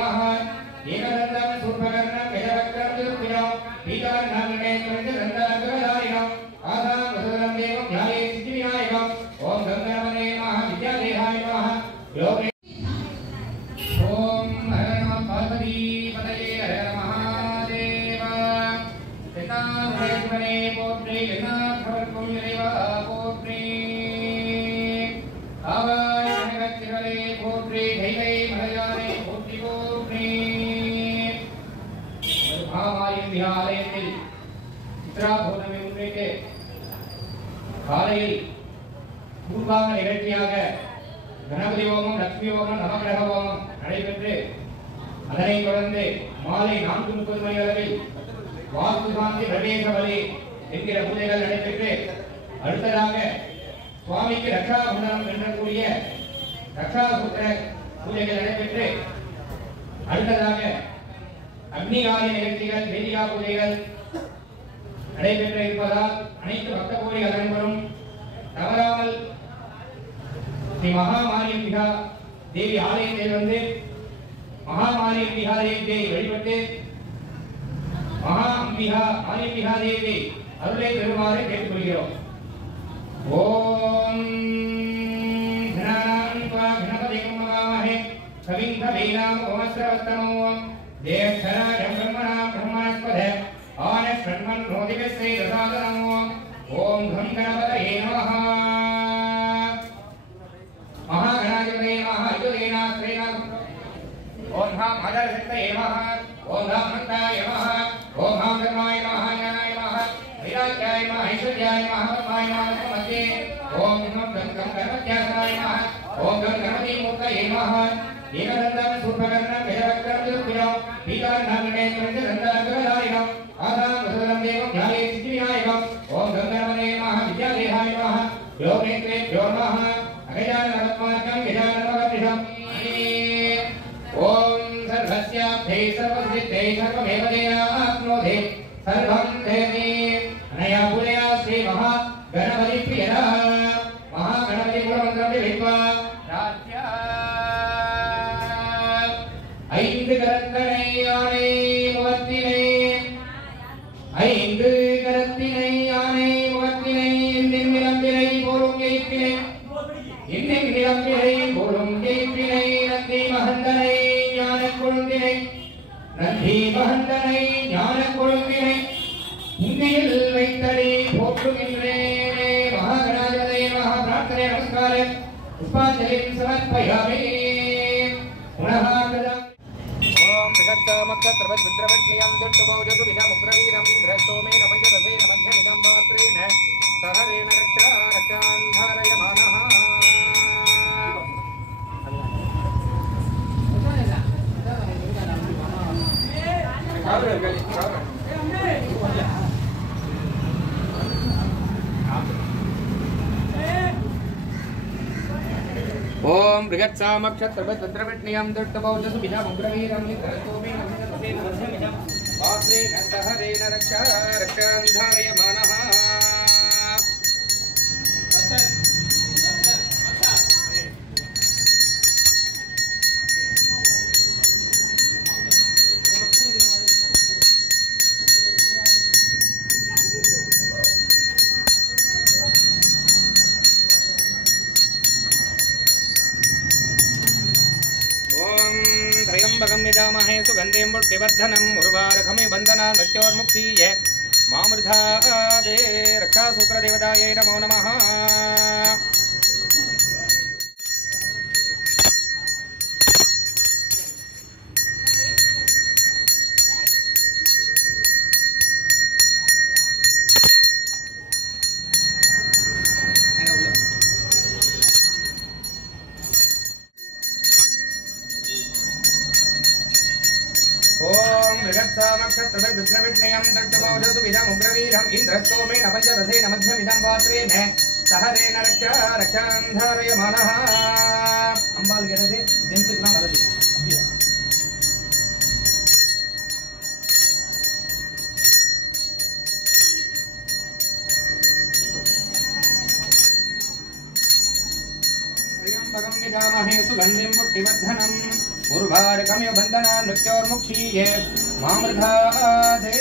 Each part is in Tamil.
नमः एकदन्तं सूर्पकर्णं गजवक्त्रं चतुर्भुजं पीताम्बरं चन्द्रदन्ताङ्गधारिणं आदां वसुदं देवं ध्याये सिद्धिविनायकं ॐ गङ्गावने नमः विद्यादेहाय नमः योगे ॐ हर नमः पार्वतीपतये हर महादेव पितामहे पोत्री जगन्नाथवर्गं यदेव पोत्री आवाय जगत्तिहरे पोत्री दैवै मलयाले पोत्री पोत्री महामारी विहारयத்தில் சித்ராபூர்ணமி முன்னிட்டு காலையில் பூர்வாங்க நிகழ்ச்சியாக கணபதி ஹோமம் லட்சுமி ஹோமம் நவகிரக ஹோமம் நடைபெற்று அதனைத் தொடர்ந்து மாலை 4:30 மணி அளவில் வாஸ்து சாந்தி பிரவேச பலி என்கிற பூஜைகள் நடைபெற்று அடுத்ததாக சுவாமிக்கு ரக்ஷாபந்தனம் என்றக்கூடிய ரக்ஷாசூத்திர பூஜைகள் நடைபெற்று அடுத்ததாக அக்னிகாரிய நிகழ்ச்சிகள் வேதிகா பூஜைகள் நடைபெற்ற இருப்பதால் அனைத்து பக்த கோடிகள் அனைவரும் தவறாமல் ஸ்ரீ மகாமாரியம்பிகா தேவி ஆலயத்தில் வந்து மகாமாரியம்பிகா தேவியை வழிபட்டு மகா அம்பிகா மாரியம்பிகா தேவி அருளை பெறுமாறு கேட்டுக்கொள்கிறோம். ஓம் கணபதிம் நமாமஹே கவிம் கவீனாம் ஓமஸ்ரவத்தமோம் தேவராஜம் பிரம்மணாம் பிரம்மணஸ்பதே ஆனஸ்ரண்மன் நோதிகஸ்ரீ ரசாதனமோம் ஓம் கம் கணபதயே நமஹ महागणाधिपतये नमः अयुतेनाश्रये नमः ओम हां आदर्शक्तये नमः ओम हां अनन्ताय नमः ओम हां धर्माय नमः ज्ञानाय नमः वैराग्याय नमः ऐश्वर्याय नमः परमाय नमः मध्ये ओम नमः गं गणपत्याय नमः ओम गं गणपति मूर्तये नमः एकदन्तं सूर्पकर्णं गजवक्त्रं चतुर्भुजं पीताम्बरं चन्द्रदन्ताङ्गधारिणं आदां वसुदं देवं ध्याये सिद्धिविनायकं ओम गङ्गावने नमः विद्यादेहाय नमः योगेन्द्रेभ्यो नमः अगजाननवत्मार्गं गजाननवत्रिशं ओम सर्वस्याब्धे सर्वसिद्धे सर्वमेव देयाप्नोति सर्वं देहि अनया पूजया श्री महा गणपति प्रियः महागणपति मूलमन्त्रं विद्वा राज्या ஐந்து கரத்தனை யானை முகத்தினை ஐந்து கரத்தினை யானை முகத்தினை இந்தின் நிலம்பினை போரும் கேட்பினை இன்னும் நிலம்பினை போரும் கேட்பினை நந்தி மகந்தனை ஞான கொழுந்தினை நந்தி மகந்தனை ஞான கொழுந்தினை இந்தியில் வைத்தடி போற்றுகின்றேனே மகாகணாதிபதயே மகா பிரார்த்தனை நமஸ்காரம் புஷ்பாஞ்சலிம் சமர்ப்பயாமி புனः ஓம் விகத்தமக்கத்ரவத்ருத்ரவட்னியம் துட்டுமௌஜது விதமுக்ரவீரம் இந்திரஸ்தோமேன பஞ்சதசேன மध्यமிதம் வாத்ரேன சஹரேன ரக்ஷாந்தாரயமானः ओम बृहत्सामक्षत्रवद्रुद्रवट्नियं दुट्टबौजसु विधमुग्रवीरं निधरतोमेन मध्यमसेन मध्यमिदं वात्रेण सहरेण रक्षान्धारयमानः त्र्यंबकं यजामहे सुगन्धिं पुष्टिवर्धनम् उर्वारुकमिव बन्धनान् मृत्योर्मुक्षीये मामृधादे रक्षासूत्रदेवतायै नमो नमः मृगत्सामक्षत्रवद्रुद्रवट्नियं दट्टमौजसु विधमुग्रवीरं इन्द्रस्तोमेन पञ्चदशेन मध्यमिदं वात्रेण सहरेण रक्षान्धारयमानः अम्बाल गिरदे दिनसुकला मलदि त्र्यंबकं यजामहे सुगन्धिं पुष्टिवर्धनम् उर्वारुकमिव बन्धना मृत्योर्मुक्षीये मामृधाधे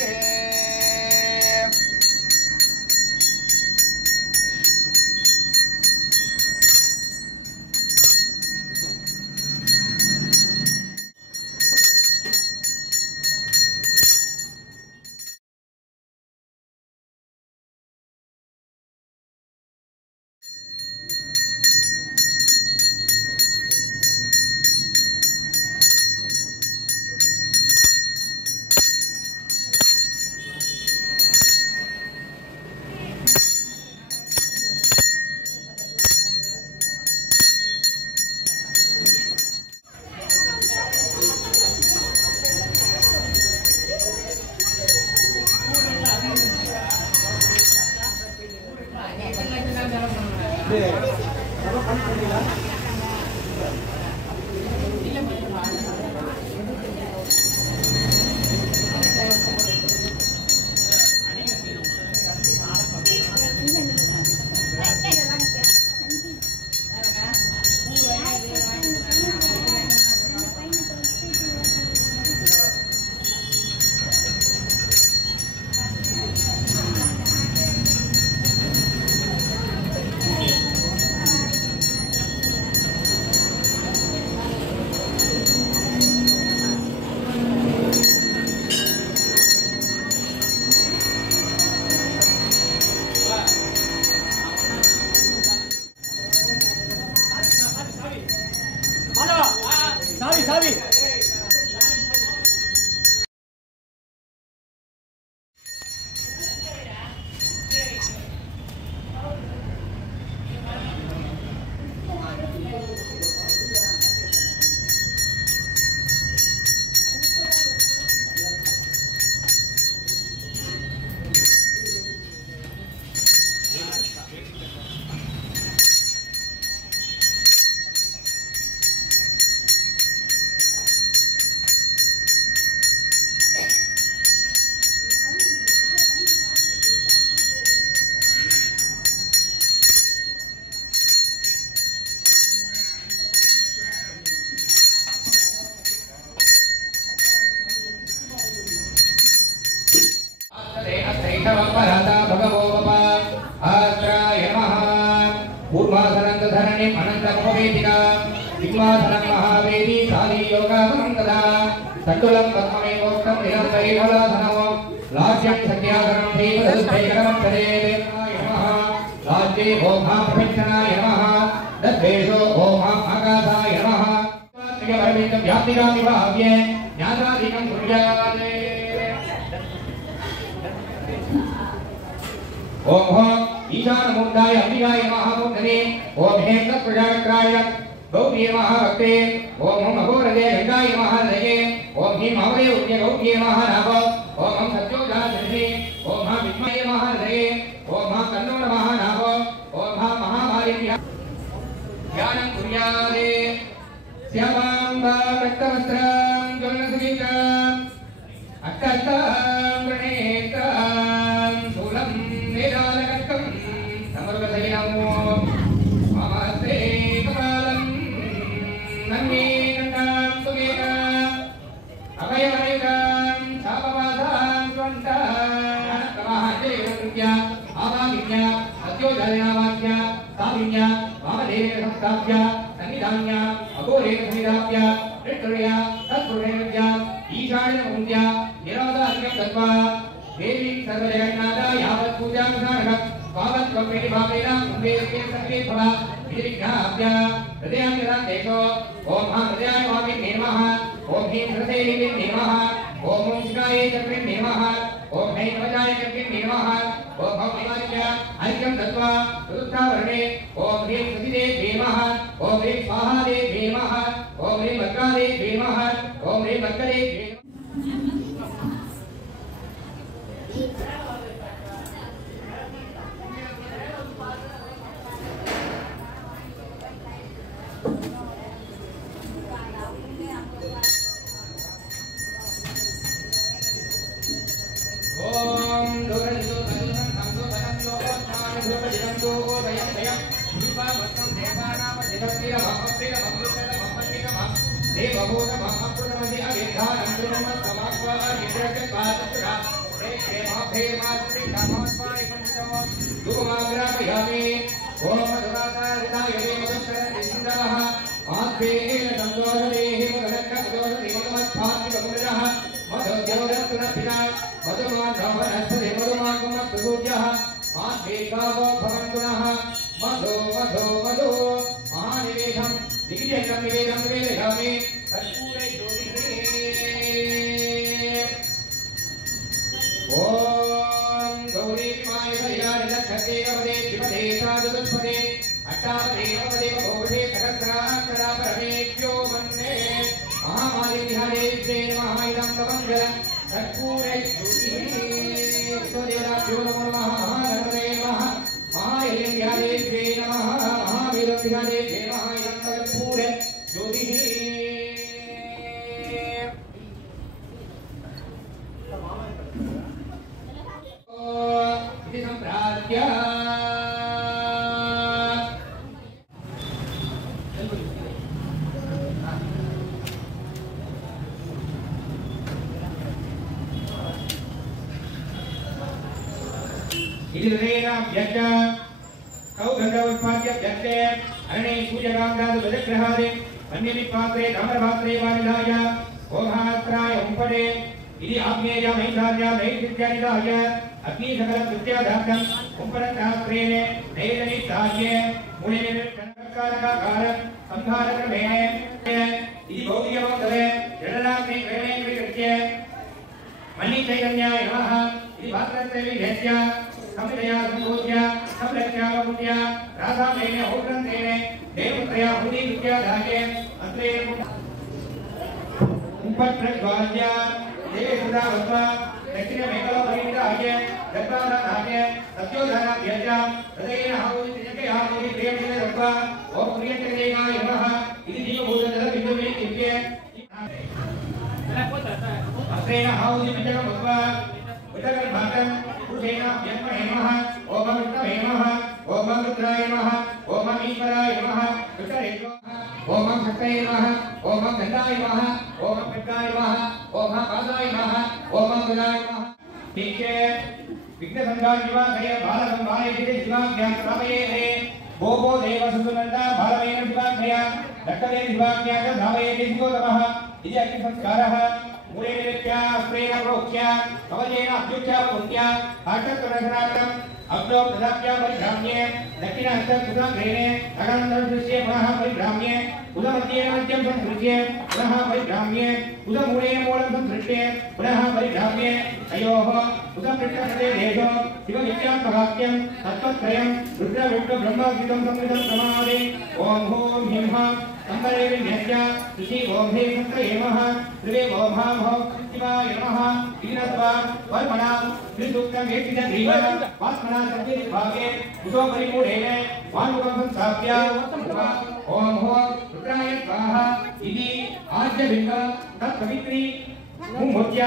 तंडुलम पद्ममेवोक्तं निरन्तैर्भलाधनमो लाज्यं सज्ञाधनं धीमदुल्भैकरमक्षरे नमः राज्ये ओम प्रपञ्चनाय नमः दद्वेषो ओम आकाशाय नमः त्रियवर्णितं व्याप्तिगामि भाव्ये ज्ञानाधिकं कुर्यात् ओम ईशानमूर्ताय अंबिकाय महामूर्तने ओम हेमप्रजाचक्राय गौरी महाभक्ते ओम हम अघोरदे गंगाय महादये ओम हिम अवरे उद्य गौरी महानाभ ओम हम सत्योजाधे ओम हम विद्महे महादये ओम हम कन्नोड महानाभ ओम हम महामारी ज्ञानं कुर्यादे श्यामां रक्तवस्त्रं ज्वलनसुगीतं अक्कस्तं गणेतं शूलं निरालकं समर्पयामो नमस्ते नन्मे गंगां सुगेता अभयवरेगां सापवासां स्वन्तां तमहादेवज्ञा आवागिज्ञा सत्योजायनावाक्या साविज्ञा वामदेवेन संस्थाप्य सन्निधान्या अघोरेण सन्निधाप्य ऋतुर्या तत्पुरुषेज्ञा ईशान्यमुद्या निरादार्यं दत्वा देवी सर्वजगन्नाथा यावत् पूजां सारः पावत् कम्पेनि भावेन कुम्भेरके सर्वे भवा विधिज्ञाप्य हृदयां देशो ओम हम हृदयाय वामिने नमः ओम ह्रीं हृदये नमः ओम ओम शिवाय चक्रे नमः ओम हैं नवजाय चक्रे नमः ओम हम शिवाय अर्घ्यं दत्वा चतुर्थावर्णे ओम ह्रीं सतिदे नमः ओम ह्रीं स्वाहादे नमः ओम ह्रीं भद्रादे नमः ओम ह्रीं भद्रदे देवभूत महापुरमदि अभिधानं ब्रह्मस्तमात्वा निद्रकत्वात्तुरा देखे माभेर्मात्रि कामत्वाय पंचमो धूमाग्रापयामि ओम मधुराकारिताय देवदत्तरनिन्दः माभेर् संदोषदेहि मदनकदोषदेहि मदमत्पातिकमुरः मधुद्योरत्तुरपिता मधुमाधवनस्पति मधुमागमस्तुजः माभेर्गावो भवन्तुनः मधु मधु मधु महानिवेदं दिग्विजयं निवेदं निवेदयामि कर्पूरै ज्योतिः ओम गौरी माय हरियारि लक्षते कवदे शिवदे साधुस्पदे अट्टावदे नवदे भोगदे सहस्राक्षरा परमेभ्यो वन्दे महामारी विहारे श्री महाइदं कमंगल कर्पूरै ज्योतिः देवताभ्यो नमो नमः महागणपते नमः महायज्ञ विहारे श्री नमः महावीर विहारे श्री महाइदं कर्पूरै ज्योतिः इति सम्प्राप्य इति हृदयेनाभ्यश्च कौगन्धपुष्पाद्यभ्यश्च अरणे सूर्यकान्तादु गजग्रहादे अन्यमिपात्रे ताम्रपात्रे वा निधाय ओघास्त्राय उपडे इति आग्नेय मैथार्य मैथित्यानिधाय अग्निसकलं विद्याधार्थं उपरतास्त्रेण नैरनिधाय मुनिनिर्कण्डकारकार संहारक्रमेण इति भौतिकमन्तरे जडलाग्ने क्रमेण विकृत्य मन्निचैतन्याय नमः इति भास्करदेवीभ्यश्च संविदया सम्भूत्य संरक्ष्यावभूत्य राधामेन औग्रन्तेन देवत्रया हुतिविद्याधाय अत्रेण उपप्रज्वाल्य देवसुधावत्वा दक्षिणमेकलोपरिमिताय दत्तादानाय सत्योधनाभ्यश्च हृदयेन हावुतिजके हावुति प्रियमिति दत्त्वा ओम प्रियचरेणाय नमः इति जीवभूतजलबिन्दुविनित्य अत्रेण हावुतिपिण्डकं भूत्वा वितकर्माकं पुरुषेण जन्महे नमः ओम विष्णवे नमः ओम रुद्राय नमः ओम ईश्वराय नमः विष्णुरेभ्यो ओम शक्तये नमः ओम गन्धाय नमः ओम खड्गाय नमः ओम पादाय नमः ओम गदाय नमः ठीक विघ्नसंगाय शिवाय बालसंभाय शिवाज्ञां प्रापयेते भोगो देवसुनन्दा बालवेन शिवाज्ञया दत्तदेव शिवाज्ञा च धावयेते शिवोतमः इति अग्निसंस्कारः मूलेभ्यास्त्रेण प्रोक्ष्य कवचेन अभ्युच्चावपुत्य आष्टत्वरसनार्थम् अग्नौ प्रदाप्य परिभ्राम्य दक्षिणहस्तकुशाग्रेण अगानन्दर्दृश्ये पुनः परिभ्राम्य उदमध्येन मध्यं संसृज्य पुनः परिभ्राम्य उदमूलेन मूलं संसृज्य पुनः परिभ्राम्य तयोः उदपृष्ठप्रदेशो शिवविद्यात्मकाख्यं तत्त्वत्रयं रुद्रविष्णुब्रह्मगीतं संस्कृतं प्रमादे ॐ ॐ ह्रीं संबरेभ्यश्च ऋषि ओम हे संतये नमः त्रिवे ओम हां शिवाय नमः ईनत्वा वर्मणा त्रिसुक्तं एकिदग्रीव वास्मना संविभागे उतो परिमूढेन वानुकं संस्थाप्य ओम हो रुद्राय स्वाहा इति आद्यबिम्ब तत्पवित्री मुमुच्य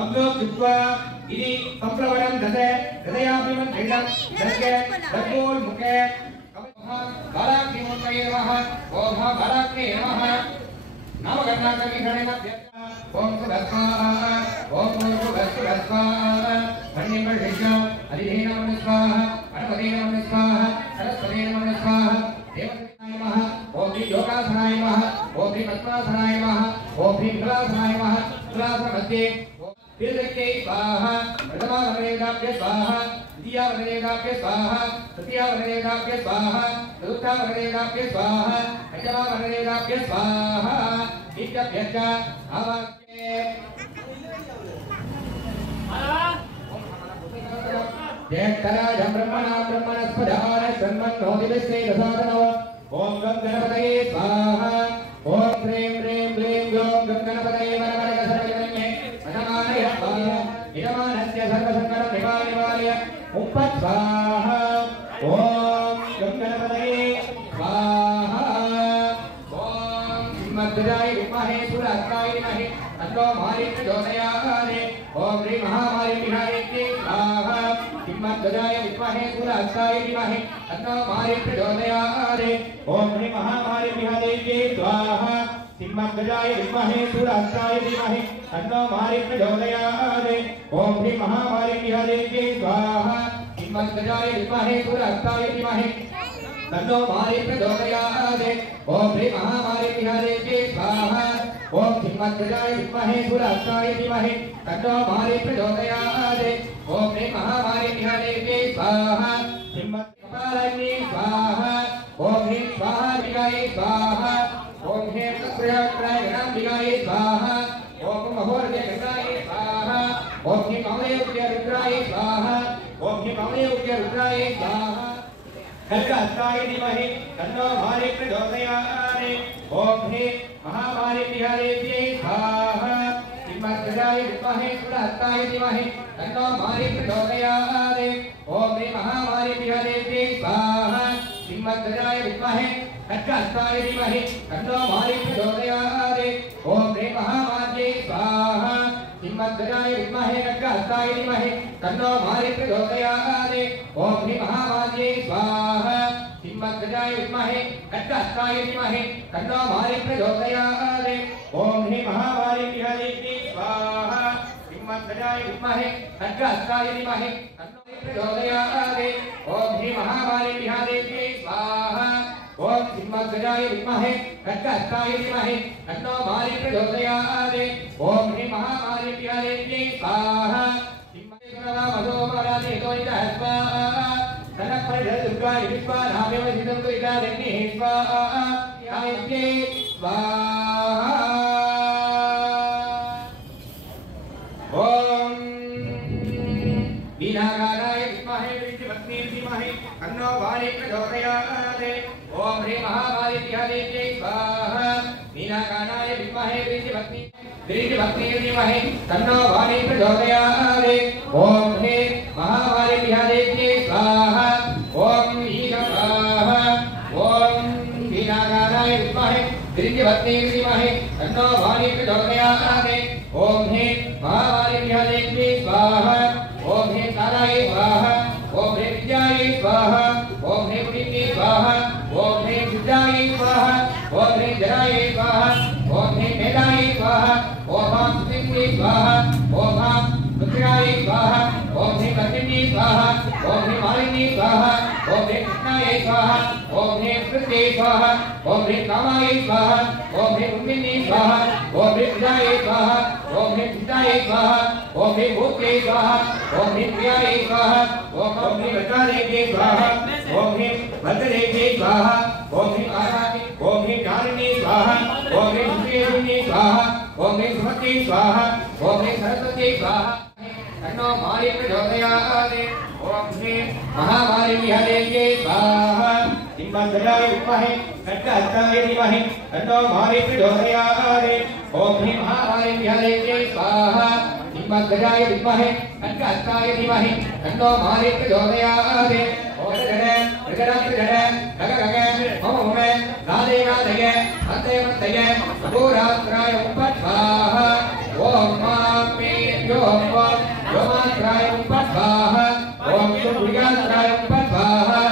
अग्नो कृत्वा इति संप्रवणं दते हृदयाभिमन्त्रितं दत्ते दत्तोन्मुखे बालाग्निमूर्तये नमः ओम बालाग्ने नमः नामकर्णाकर्मिगणे ओम सुभस्वाहा ओम सुभस्वाहा मणिमर्षिष्य अधिधेन नमः स्वाहा गणपते नमः स्वाहा सरस्वते नमः स्वाहा देवताय नमः ओम श्री योगासनाय नमः ओम श्री पद्मासनाय नमः ओम श्री विलासनाय नमः विलासमध्ये तीर्थके स्वाहा प्रथमावरेदाभ्य स्वाहा द्वितीयावरेदाभ्य स्वाहा तृतीयावरेदाभ्य स्वाहा चतुर्थावरेदाभ्य स्वाहा पंचमावरेदाभ्य स्वाहा इत्यभ्यश्च आवाक्ये ज्येष्ठराज ब्रह्मणा ब्रह्मणस्पदान शृण्वन्नोतिभिस्ते दशातनो ओम गं गणपतये स्वाहा ओम ह्रीं ह्रीं क्लीं ग्लौं गं गणपतये वरवरकसर्वजनन्ये अनमानय स्वाहा इदमानस्य सर्वसङ्कटं निवारय उपस्वाहा ओम गं गणपतये स्वाहा ओम सिंहध्वजाय विद्महे सूर्यास्ताय धीमहि तन्नो मारीच प्रचोदयात् ओम श्री महामारी विहारित्यै स्वाहा सिंहध्वजाय विद्महे सूर्यास्ताय धीमहि तन्नो मारीच प्रचोदयात् ओम श्री महामारी विहारित्यै स्वाहा सिंहध्वजाय विद्महे शूरहस्ताय धीमहि तन्नो मारी प्रचोदयात्। ओम ह्रीं महामारीभ्यः देव्यै स्वाहा। सिंहध्वजाय विद्महे शूरहस्ताय धीमहि तन्नो मारी प्रचोदयात्। ओम ह्रीं महामारीभ्यः देव्यै स्वाहा। ओम सिंहध्वजाय विद्महे शूरहस्ताय धीमहि तन्नो मारी प्रचोदयात्। ओम ह्रीं महामारीभ्यः देव्यै स्वाहा। सिंहकपालिनी स्वाहा। ओम ह्रीं स्वाहाम्बिकायै स्वाहा। ओम ह्रीं तत्प्रयागणाम्बिकायै स्वाहा। ओम महोदयगंगायै स्वाहा। ओम ह्रीं कमलेयोग्यरुद्रायै स्वाहा। ओम ह्रीं कमलेयोग्यरुद्रायै स्वाहा। खड्गहस्ताय धीमहि तन्नो मारी प्रचोदयात्। ओम ह्रीं महामारीभ्यः देव्यै स्वाहा। सिंहध्वजाय विद्महे शूरहस्ताय धीमहि तन्नो मारी प्रचोदयात्। ओम ह्रीं महामारीभ्यः देव्यै स्वाहा। सिंहध्वजाय विद्महे खड्गहस्ताय धीमहि तन्नो मारी प्रचोदयात्। ओम ह्रीं महामार्यै स्वाहा। सिंहध्वजाय विद्महे खड्गहस्ताय धीमहि तन्नो मारी प्रचोदयात्। ओम ह्रीं महामार्यै स्वाहा। सिंहध्वजाय विद्महे खड्गहस्ताय धीमहि तन्नो मारी प्रचोदयात्। ओम ह्रीं महामारीभ्यः देव्यै स्वाहा। सिंहध्वजाय विद्महे खड्गहस्ताय धीमहि तन्नो प्रचोदयात्। ओम ह्रीं महामारीभ्यः देव्यै स्वाहा। ओम सिंहध्वजाय विद्महे खड्गहस्ताय धीमहि तन्नो मारी प्रचोदयात्। ओम ह्रीं महामारीभ्यः देव्यै स्वाहा। सिंहध्वजाय स्वाहा। तनपरिधर्गाय विश्वानामेव सिद्धं कुरितादग्निः स्वाहा। यायते स्वाहा। ओम वीणागानाय विद्महे विष्णुपत्नी धीमहि तन्नो वाणी प्रचोदयात्। ओम ह्रीं महामारीभ्यः देव्यै स्वाहा। वीणागानाय विद्महे विष्णुपत्नी धीमहि तन्नो वाणी प्रचोदयात्। ओम ह्रीं महामारीभ्यः देव्यै स्वाहा। ओम वीणागाः। ओम वीणागानाय विद्महे विष्णुपत्नी धीमहि तन्नो वाणी प्रचोदयात्। ओम ह्रीं महामारीभ्यः देव्यै स्वाहा। ओम ह्रीं कालाय स्वाहा। ओम ह्रीं विद्याय स्वाहा। ओम ह्रीं पुण्ये स्वाहा। ओम ह्रीं सिद्धाय स्वाहा। ओम ह्रीं जनाय स्वाहा। ओम ह्रीं मेधाय स्वाहा। ओम हां सुतिन्ये स्वाहा। ओम हां रुद्राय स्वाहा। ओम ह्रीं पद्मिन्ये स्वाहा। ओम ह्रीं मालिन्ये स्वाहा। ओम ह्रीं कृष्णाय स्वाहा। ओम ह्रीं कृत्ये स्वाहा। ओम ह्रीं कामाय स्वाहा। ओम ह्रीं उन्मिन्ये स्वाहा। ओम ह्रीं विदाय स्वाहा। ओम ह्रीं सिद्धाय स्वाहा। ओम ह्रीं भूत्ये स्वाहा। ओम ह्रीं प्रियाय स्वाहा। ओम ह्रीं वज्रादेव्ये स्वाहा। ओम ह्रीं भद्रदेव्ये स्वाहा। ओम ह्रीं आराधि। ओम ह्रीं कारिण्ये स्वाहा। ओम ह्रीं सुप्रिये स्वाहा। ओम ह्रीं सुमत्ये स्वाहा। ओम ह्रीं सरस्वत्ये स्वाहा। तन्नो मारी प्रचोदयात्। ओम ह्रीं महामारीभ्यः देव्यै स्वाहा। सिंहध्वजाय विद्महे खड्गहस्ताय धीमहि तन्नो मारी प्रचोदयात्। ओम ह्रीं महामारीभ्यः देव्यै स्वाहा। सिंहध्वजाय विद्महे खड्गहस्ताय धीमहि तन्नो मारी प्रचोदयात्। ओम जगद नादे नादय अन्ते मन्तय अघोरात्राय उपस्वाहा। ओम योम योमात्राय उपस्वाहा। ओम सुभुजात्राय उपस्वाहा।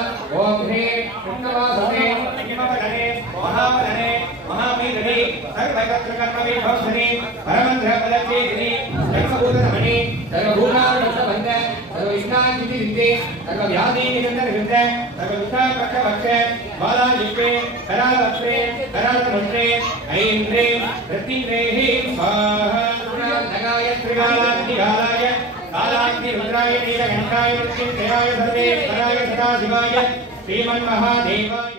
ओम ह्रीं कृष्णवासने हिमवदने महावदने महामेधने सर्वकर्मविभवने परमन्त्रफलप्रेदिने सर्वभूतरमणे सर्वभूतावनसबन्ध सर्वविघ्नान्विते सर्वव्याधिनिकन्दनहृदय सर्वदुष्टापक्षपक्षे बालाजिह्वे करालक्ष्मे करालमन्त्रे ऐं ह्रीं रतिह्रेः स्वाहा। नगाय त्रिकालाग्निकालाय कालाग्निरुद्राय नीलकण्ठाय मृत्युञ्जयाय सर्वेश्वराय सदाशिवाय श्रीमन्महादेवाय।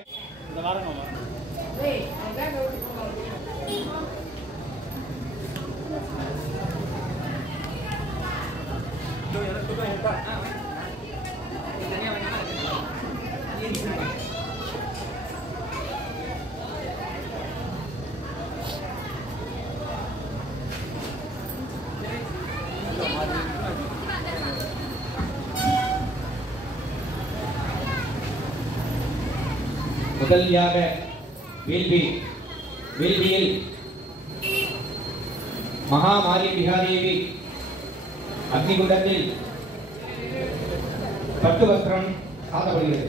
முதலியாக வேள்வியில் மகாமாரி பிகாதேவி அக்னிகுண்டத்தில் பட்டு வஸ்திரம் சாத்தப்படுகிறது.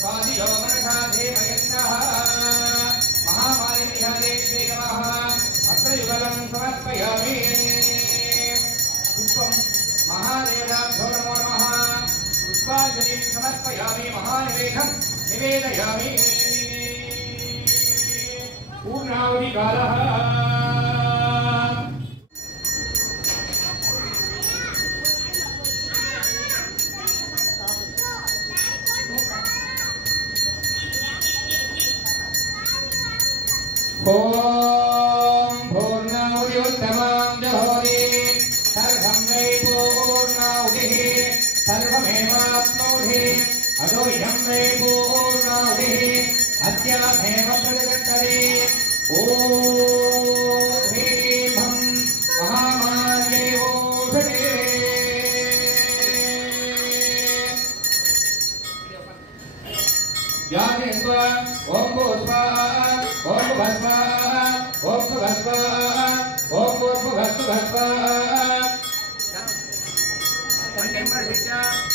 स्वादियो मनसा देवयन्तः महामालिन्यादेव्ये नमः अत्रयुगलं समर्पयामि पुष्पं महादेवताभ्यो नमो नमः पुष्पाञ्जलिं समर्पयामि महानिवेदं निवेदयामि पूर्णावधिकालः ओम पूर्णाहुतिरुत्तमां जहोति सर्वं वै पूर्णाहुतिः सर्वमेवाप्नोति अतो इदं वै पूर्णाहुतिः अद्यामेव प्रतिगच्छति ॐ ह्रीं महामान्यै ओषधे ज्ञानेश्व ॐ भूस्वा ओम भस्वा ओम भस्वा ओम भस्वा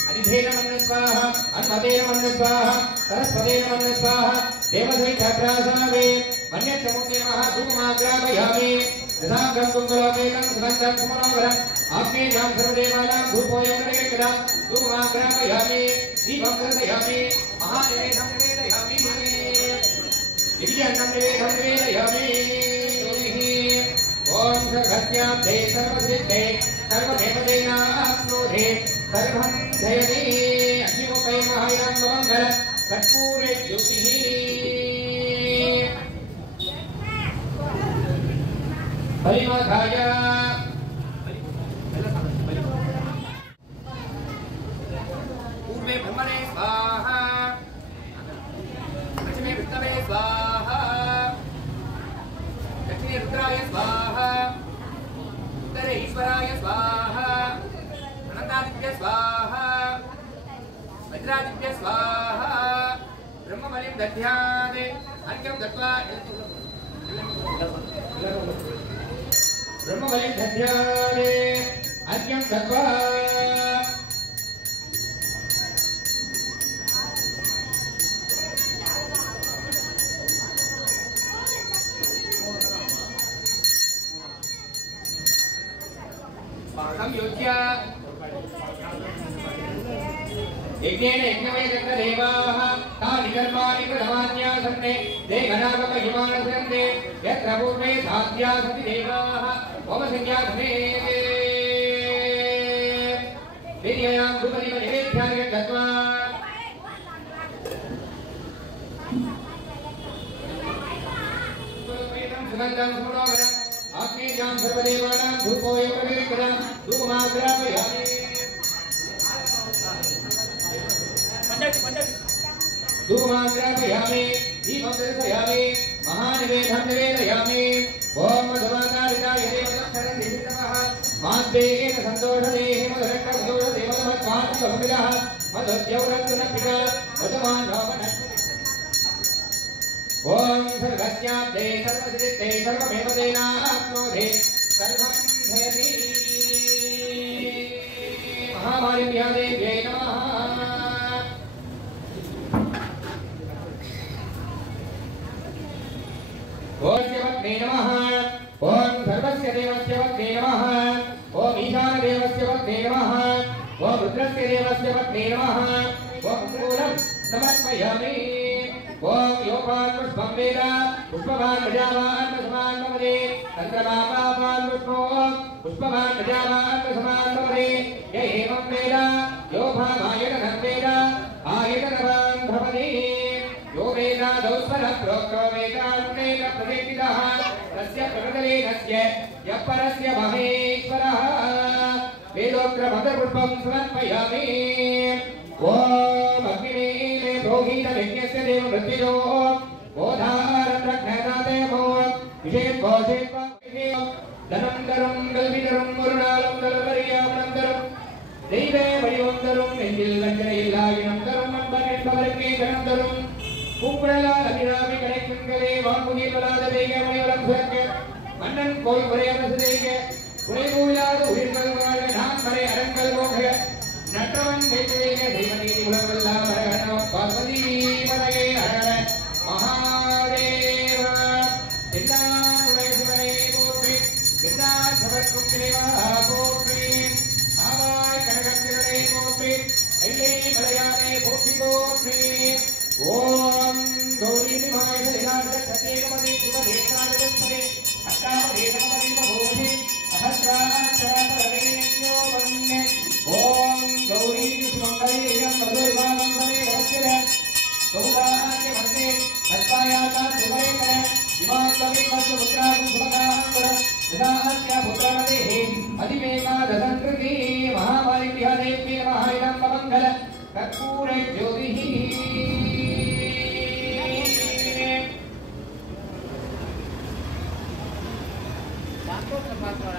अधिधेन मन्य स्वाहा अन्मतेन मन्य स्वाहा सरस्वतेन मन्य स्वाहा देवसै चक्रासनवे मन्यत्तमुखे नमः धूपमाग्रापयामि दशाग्रं कुङ्कुलोपेतं सुगन्धं सुमनोहरम् आग्नेयां सर्वदेवानां धूपोऽयं धूपमाग्रापयामि दीपं दर्शयामि महानिवेदं निवेदयामि दिव्यन्नं निवेदं निवेदयामि ॐ सर्वस्याब्धे सर्वसिद्धे सर्वदेवतेनाप्नोति सर्वं जयति अग्निमुखे महायां मङ्गल कर्पूरे ज्योतिः परिमथाय पूर्वे ब्रह्मणे स्वाहा पश्चिमे विष्णवे स्वाहा दक्षिणे रुद्राय स्वाहा उत्तरे ईश्वराय स्वाहा अनन्तादित्य स्वाहा वज्रादित्य स्वाहा ब्रह्मबलिं दध्यात् अर्घ्यं दत्त्वा ब्रह्मबलिं दध्यात् अर्घ्यं दत्त्वा संयोज्य यज्ञेन यज्ञवैदग्धदेवाः तानि कर्माणि कृतवान्यासन्ते ते गणागमहिमानसन्ते यत्र पूर्वे साध्या सन्ति देवाः होमसंज्ञासने वीर्ययां धूपदीप निवेद्यानि दत्त्वा सुगन्धं सुमनोहरम् आग्नेयां सर्वदेवानां धूपोऽयं प्रविक्तं धूपमाग्रापयामि धूपमाग्रापयामि दीपं दर्शयामि महानिवेदं निवेदयामि ॐ मधुमातारिताय देवदक्षरं निहितमः माद्वेगेन सन्तोषदेहि मधुरक्तसन्तोषदे मधुमत्मात्मसंविदः मधुद्यौरत्नपिता मधुमान् ओम सर्वस्याब्धे सर्वसिद्धे सर्वमेव तेनाप्नोति सर्वं जयति महामालिन्यादेव्यै नमः ओम शिवज्ञे नमः ओम सर्वस्य देवस्य वज्ञे नमः ओम ईशानदेवस्य वज्ञे नमः ओम रुद्रस्य देवस्य वज्ञे नमः ओम मूलं समर्पयामि ओम योपान पुष्पं वेद पुष्पवान् प्रजावान् समान् नमरे चन्द्रमापावान् पुष्पो पुष्पवान् प्रजावान् समान् नमरे य एवं वेद यो भामायतनं वेद आयतनवान् भवति यो वेदादौ स्वरप्रोक्तो वेदान्तेन प्रतिष्ठितः तस्य प्रकृतलीनस्य यः परस्य महेश्वरः वेदोक्तमन्तपुष्पं समर्पयामि ओम अग्निमीले प्रोहितयज्ञस्य देव मृत्युजो बोधारत्रघ्नदादेवो विषेद्भोषेद्वाविषेयो धनन्दरं कल्पितरं मुरुणालं कल्परियामनन्दरं दैवे वडिवन्दरं नेञ्जिल लञ्जनैल्लायिनन्दरं अम्बरेण्बवर्गे गणन्दरं பூங்குழலாதிராவி கடைக்குங்களே வாங்குகி தொழாத தெய்க மணிவரம் சுரக்க மன்னன் போல் உரையரசு தெய்க உரைபூவிலாத உயிர்கள் வாழ்க நான் மறை அரண்கள் போக நற்றவன் வைத்தேக தெய்வநீதி உலகெல்லாம் வரகணம் பார்வதி மலையே ஹர மகாதேவ எல்லாருடைய சிவனை போற்றி எல்லா சபைக்கும் தேவா போற்றி ஆவாய் கனகத்திரனை போற்றி கைலை மலையானே போற்றி போற்றி ஓம் கௌரி மாய விநாயக சதேகமதி சிவதேசானதே அஷ்டாவதேசமதி மோதி சஹஸ்ராட்சரபரேண்யோ வன்னே ஓம் கௌரி சுமங்கலேயம் மதுர்வாமந்தமே வசிர கௌவாக்ய வந்தே சத்யாயாதா சுமரேகர இமாக்கவி மத்து முத்ராகு சுமகாம்பர விதாஹ்ய புத்ரமதே அதிமேகா தசன்கிருதி மகாமாலிக்யா தேவ்யே மகாயினம் மமங்கல கற்பூர ஜோதிஹி Pastor,